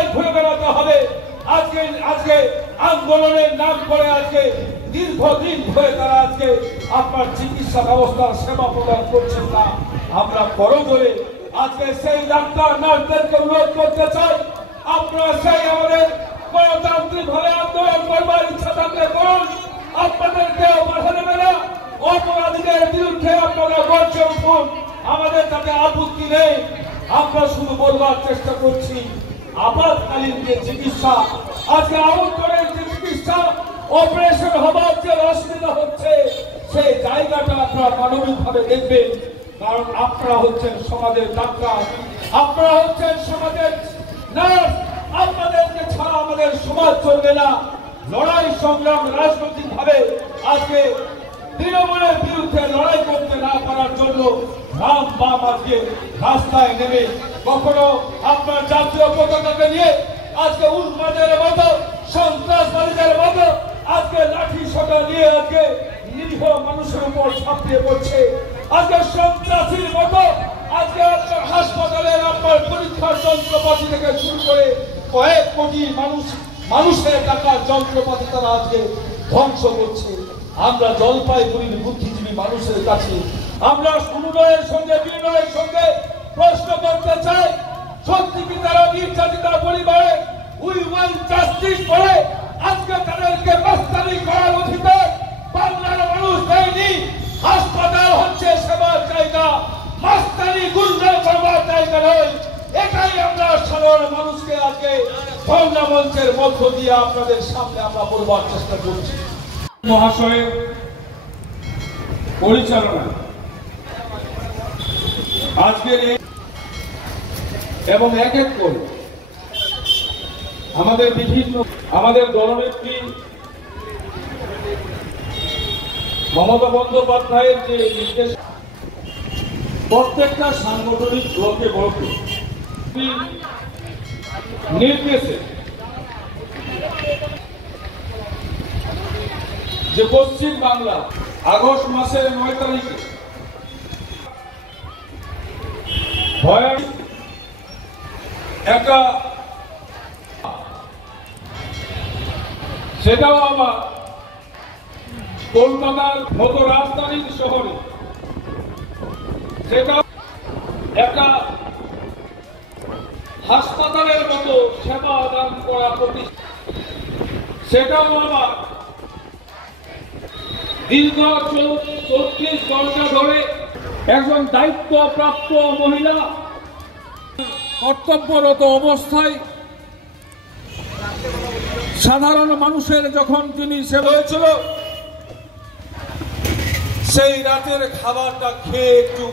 রাস্তায় ঘুরে বেড়াতে হবে। আজকে আন্দোলনের নাম করে আজকে দীর্ঘদিন ধরে তারা আজকে আপনার চিকিৎসা ব্যবস্থার সেবা প্রদান করছেন না। আমরা করজোরে আজকে সেই ডাক্তার নার্সদেরকে অনুরোধ করতে চাই, আপনারা সেই আমাদের গণতান্ত্রিক ভাবে আন্দোলন করবার ইচ্ছা থাকলে করুন, আপনাদেরকে বাধা দেবে না। অপরাধীদের বিরুদ্ধে আপনারা গর্জে উঠুন, আমাদের তাতে আপত্তি নেই। আমরা শুধু বলবার চেষ্টা করছি, আপাতকালীন যে চিকিৎসা, আজকে আহতের যে চিকিৎসা, অপারেশন হবার যে অসুবিধা হচ্ছে, সেই জায়গাটা আপনারা মানবিক ভাবে দেখবেন। কারণ আপনারা হচ্ছেন সমাজের ডাক্তার, আপনারা হচ্ছেন সমাজের নার্স, আপনাদেরকে ছাড়া আমাদের সমাজ চলবে না। লড়াই সংগ্রাম রাজনৈতিক ভাবে আজকে তৃণমূলের বিরুদ্ধে লড়াই করতে না পারার জন্য রাম বাম আজকে রাস্তায় নেমে কখনো আপনার জাতীয় পতাকাকে নিয়ে আজকে উন্মাদের মতো, সন্ত্রাসবাদীদের মতো আজকে লাঠি সোটা নিয়ে আজকে নিরীহ মানুষের উপর ঝাঁপিয়ে পড়ছে। আজকে সন্ত্রাসীর মতো আজকে আপনার হাসপাতালের আপনার পরীক্ষার যন্ত্রপাতি থেকে শুরু করে কয়েক কোটি মানুষের টাকার যন্ত্রপাতি তারা আজকে ধ্বংস করছে। আমরা জলপাইগুড়ির বুদ্ধিজীবী মানুষের কাছে আমরা সুনয়ের সঙ্গে বিনয়ের সঙ্গে প্রশ্ন করতে চাই, সত্যি কি তারা নির্যাতিতার পরিবারে উই ওয়ান্ট জাস্টিস বলে আজকে তাদেরকে মাস্তানি করার অধিকার বাংলার মানুষ দেয়নি? হাসপাতাল হচ্ছে সেবার জায়গা, মাস্তানি গুন্ডা করবার জায়গা নয়। এটাই আমরা সাধারণ মানুষকে আজকে বাংলা মঞ্চের মধ্য দিয়ে আপনাদের সামনে আমরা বলবার চেষ্টা করছি। মহাশয়ের পরিচালনা আজকের এবং এক এক করে আমাদের দলনেত্রী মমতা বন্দ্যোপাধ্যায়ের যে নির্দেশ, প্রত্যেকটা সাংগঠনিক ব্লকে নির্দেশে যে পশ্চিম বাংলা আগস্ট মাসের 9 তারিখে একটা সেটাও আবার কলকাতার মতো রাজধানীর শহরে সেটা একটা হাসপাতালের মতো সেবা দান করা প্রতিষ্ঠান, সেটাও আবার দীর্ঘ 34 ঘন্টা ধরে একজন দায়িত্বপ্রাপ্ত মহিলা কর্তব্যরত অবস্থায় সাধারণ মানুষের যখন তিনি সেবা হয়েছিল, সেই রাতের খাবারটা খেয়ে একটু